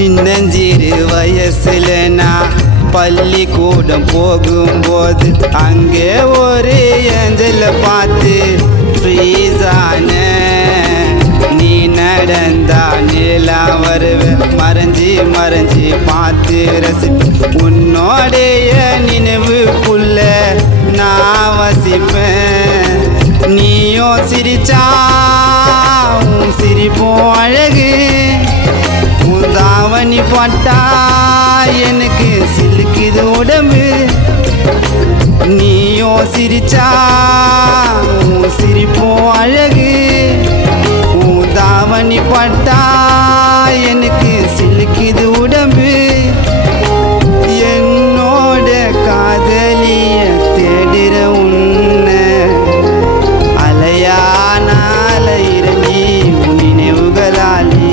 சின்னஞ்சிறு வயசுல நான் பள்ளிக்கூடம் போகும்போது அங்கே ஒரு ஏஞ்சல பார்த்து ஃப்ரீஸான நீ நடந்தா நிலா வருவ மறைஞ்சி மறைஞ்சி பார்த்து ரசிப்ப உன்னோடைய நினைவுக்குள்ள நான் வசிப்பேன் நீயும் சிரிச்சா உன் சிரிப்பும் அழகு தாவணி பட்டா எனக்கு சிலுக்குது உடம்பு நீயும் சிரிச்சா உன் சிரிப்பும் அழகு உன் தாவணி பட்டா எனக்கு சிலுக்குது உடம்பு என்னோட காதலிய தேடுற உன்னை அலையான அலையிற நீ நினைவுகளாலே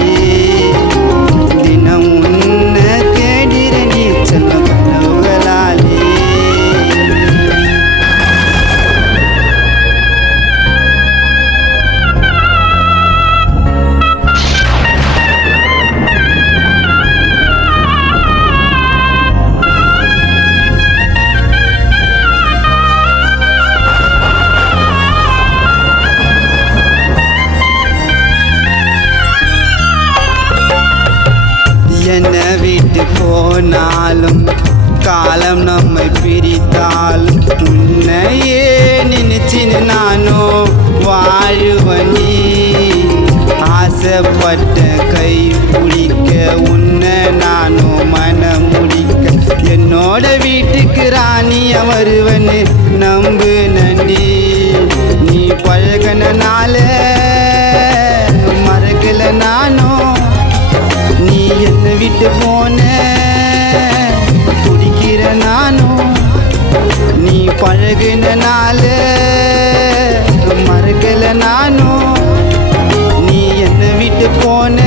என்ன விட்டு போனாலும் காலம் நம்மை பிரித்தாலும் உன்னையே நினைச்சின்னு நானும் வாழுவனி ஆசைப்பட்ட கை பிடிக்க உன்னை நானும் மனம் முடிக்க என்னோட வீட்டுக்கு ராணிய வருவன்னு நம்பு நண்டி நீ பழகனால மறக்கல நானும் நீ என்ன விட்டு போன துடிக்கிற நானும் நீ பழகுனால மறக்கல நானும் நீ என்ன விட்டு போன